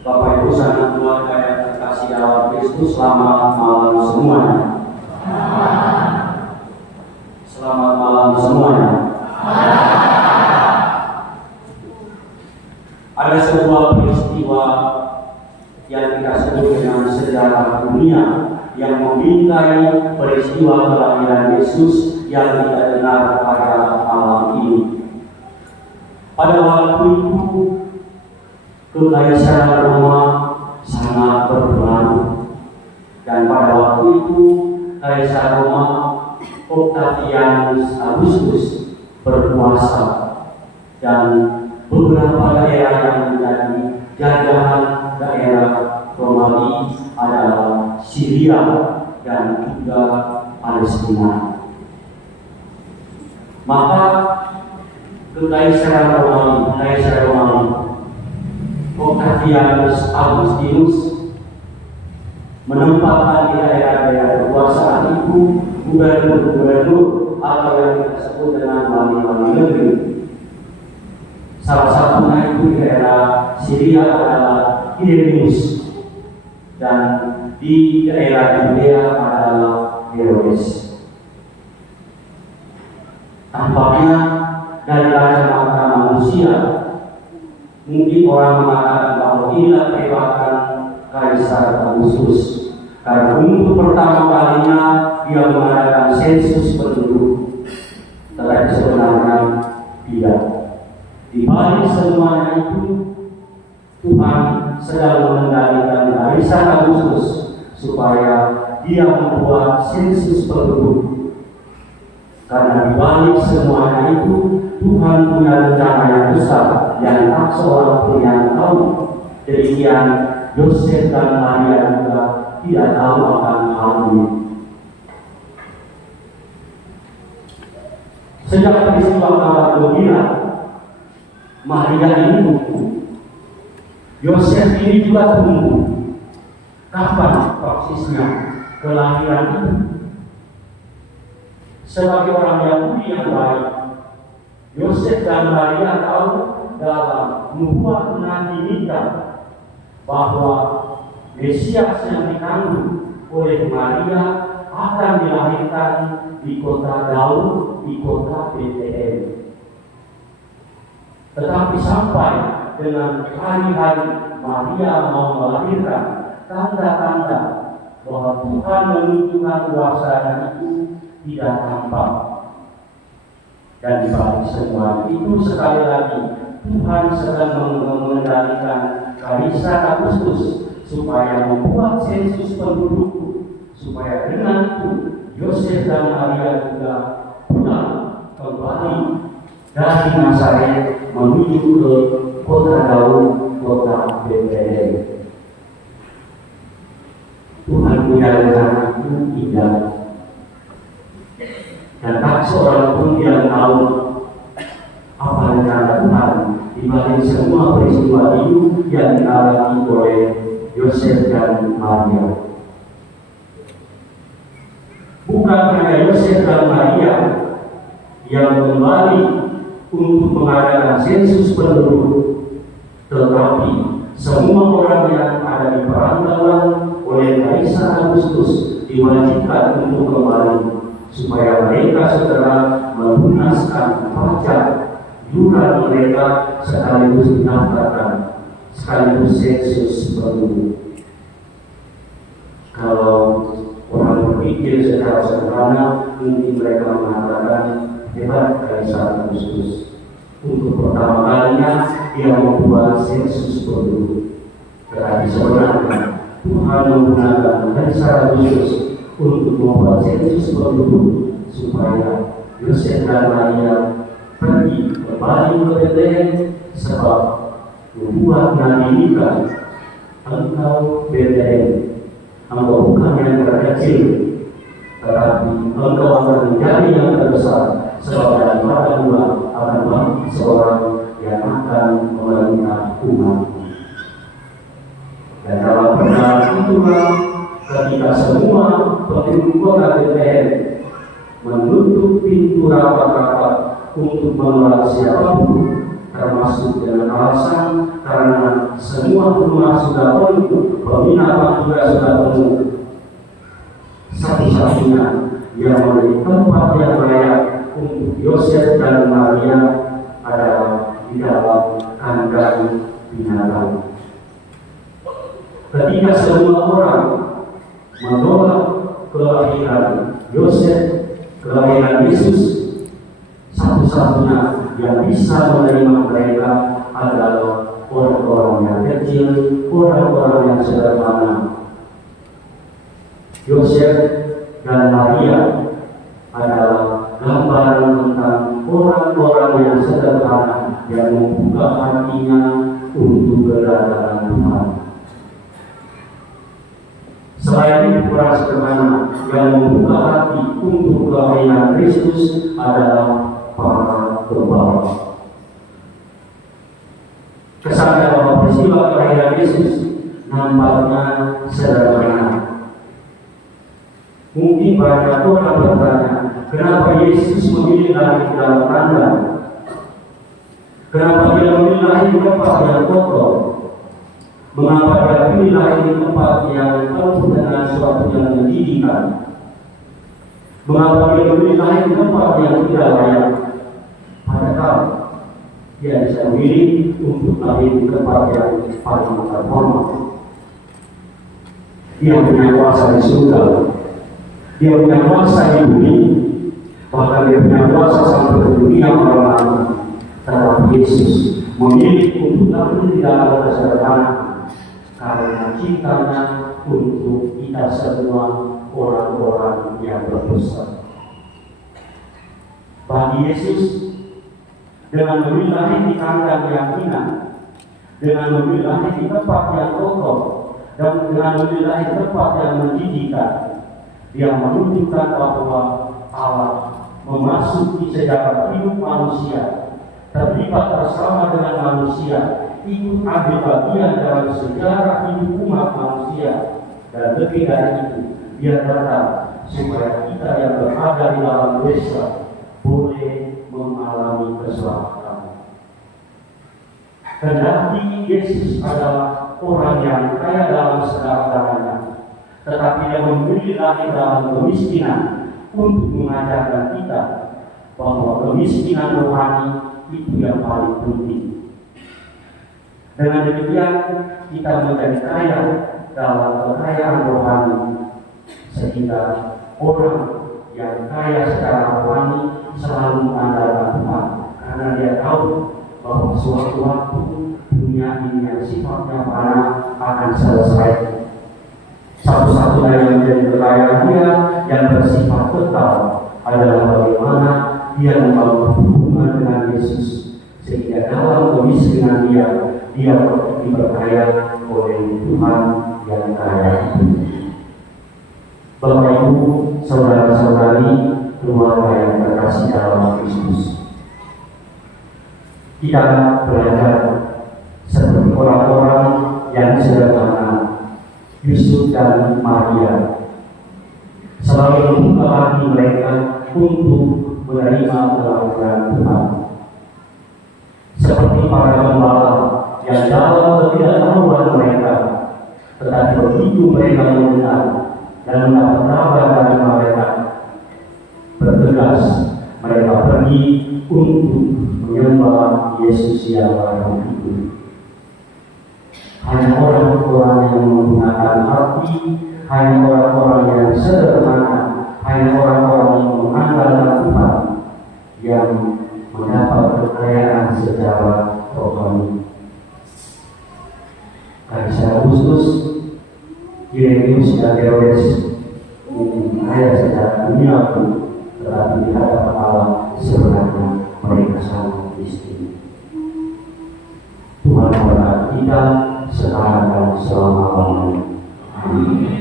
Bapak Ibu sanak keluarga yang terkasih dalam Kristus, selamat malam semuanya. Selamat malam semuanya. Ada sebuah peristiwa yang kita sebut dengan sejarah dunia yang membingkai peristiwa kelahiran Yesus yang kita dengar pada malam ini. Pada waktu itu Kekaisaran Roma sangat berpengaruh, dan pada waktu itu Kaisar Roma Octavianus Augustus berkuasa, dan beberapa daerah yang menjadi jajahan daerah Romawi adalah Syria dan juga Palestina. Maka Kekaisaran Romawi Octavianus Augustinus menempatkan di daerah-daerah kekuasaan itu gubernur-gubernur atau yang kita sebut dengan wali-wali negeri. Salah satunya itu di daerah Syria adalah Irenaeus, dan di daerah Judea adalah Herodes. Tampaknya dari kacamata manusia, mungkin orang mengatakan bahwa inilah kehebatan Kaisar Augustus, karena untuk pertama kalinya dia mengadakan sensus penduduk. Tetapi sebenarnya tidak. Di balik semuanya itu, Tuhan sedang mengendalikan Kaisar Augustus supaya dia membuat sensus penduduk. Karena di balik semuanya itu, Tuhan punya rencana yang besar yang tak seorang pun yang tahu. Demikian Yosef dan Maria juga tidak tahu akan hal ini. Sejak peristiwa kabar gembira, Maria ini tunggu, Yosef ini juga tunggu. Kapan persisnya kelahiran itu? Sebagai orang Yahudi yang baik, Yosef dan Maria tahu dalam nubuat Nabi Mika bahwa Mesias yang dikandung oleh Maria akan dilahirkan di kota Daud, di kota Bethlehem. Tetapi sampai dengan hari-hari Maria mau melahirkan, tanda-tanda bahwa Tuhan menunjukkan kuasa-Nya itu tidak tampak. Dan di balik semua itu, sekali lagi Tuhan sedang mengendalikan Kaisar Augustus supaya membuat sensus penduduk, supaya dengan itu Yosef dan Maria juga pulang kembali dari Nazaret menuju ke kota Daud, kota Bethlehem. Tuhan punya rencana itu indah, dan tak seorang pun yang tahu apa rencana Tuhan di balik semua peristiwa itu yang dialami oleh Yosef dan Maria. Bukan hanya Yosef dan Maria yang kembali untuk mengadakan sensus penduduk, tetapi semua orang yang ada di perantauan oleh Kaisar Augustus diwajibkan untuk kembali, supaya mereka segera melunaskan pajak iuran mereka sekaligus didaftarkan, sekaligus sensus penduduk. Kalau orang berpikir secara sederhana, mungkin mereka mengatakan hebat Kaisar Augustus. Untuk pertama kalinya dia membuat sensus penduduk. Tetapi sebenarnya Tuhan menggunakan Kaisar Augustus untuk membuat sensus penduduk supaya Yosef dan Maria pergi kembali ke Bethlehem, sebab membuat Nabi Mika, engkau Bethlehem, engkau bukan yang terkecil, tetapi engkau akan menjadi yang terbesar, sebab dari pada dua akan bangkit seorang yang akan memerintah umat. Dan dalam perjalanan itulah ketika semua penduduk kota Bethlehem menutup pintu rapat-rapat untuk menolak siapapun, termasuk dengan alasan karena semua rumah sudah penuh, penginapan juga sudah penuh. Satu-satunya yang menjadi tempat yang layak untuk Yosef dan Maria adalah di dalam kandang binatang. Ketika semua orang menolak kelahiran Yosef, kelahiran Yesus, satu-satunya yang bisa menerima mereka adalah orang-orang yang kecil, orang-orang yang sederhana. Yosef dan Maria adalah gambaran tentang orang-orang yang sederhana yang membuka hatinya untuk kedatangan Tuhan. Selain orang sederhana yang membuka hati untuk kelahiran Kristus adalah para pembawa. Kesannya bahwa peristiwa kelahiran Yesus nampaknya sederhana. Mungkin banyak orang bertanya, kenapa Yesus memilih lahir dalam kandang? Kenapa dia memilih lahir di tempat yang kotor? Mengapa dia memilih lahir di tempat yang penuh dengan sesuatu yang menjijikkan? Mengapa dia memilih lahir di tempat yang tidak layak? Padahal dia bisa memilih untuk lahir di tempat yang paling terhormat. Dia punya kuasa di surga. Dia punya kuasa di bumi, bahkan dia punya kuasa sampai ke dunia orang. Tetapi Yesus memilih untuk lahir di dalam kesederhanaan karena cintanya untuk kita semua orang-orang yang berdosa. Bagi Yesus, dengan memilih lahir di kandang yang hina, dengan memilih lahir di tempat yang kotor, dan dengan memilih lahir di tempat yang menjijikkan, dia menunjukkan bahwa Allah memasuki sejarah hidup manusia, terlibat bersama dengan manusia, ikut ambil bagian dalam sejarah hidup umat manusia, dan lebih dari itu, dia datang supaya kita yang berada di dalam dosa boleh mengalami keselamatan. Kendati Yesus adalah orang yang kaya dalam segala-galanya, tetapi dia memilih lahir dalam kemiskinan untuk mengajarkan kita bahwa kemiskinan rohani itu yang paling penting. Dengan demikian kita menjadi kaya dalam kekayaan rohani, sehingga orang yang kaya secara rohani selalu mengandalkan Tuhan, karena dia tahu bahwa suatu waktu dunia ini yang sifatnya fana akan selesai. Satu-satunya yang menjadi kekayaan dia yang bersifat kekal adalah bagaimana dia membangun hubungan dengan Yesus, sehingga dalam kemiskinan dia diberkaya oleh Tuhan yang kaya itu. Bapak Ibu, saudara-saudari, keluarga yang terkasih dalam Kristus, kita belajar seperti orang-orang yang sederhana, Yusuf dan Maria, selalu membuka hati mereka untuk menerima kelahiran Tuhan. Seperti para gembala yang dalam ketidaktahuan mereka, tetapi begitu mereka mendengar dan mendapat kabar dari mereka, bergegas mereka pergi untuk menyembah Yesus yang baru itu. Hanya orang-orang yang menggunakan hati, hanya orang-orang yang sederhana, hanya orang-orang yang mengandalkan Tuhan yang mendapat kekayaan secara rohani. Kaisar Augustus, Irenaeus dan Herodes mungkin kaya secara duniawi, tetapi di hadapan Allah sebenarnya mereka sangat miskin. Tuhan memberkati kita sekarang dan selama-lamanya. Amin.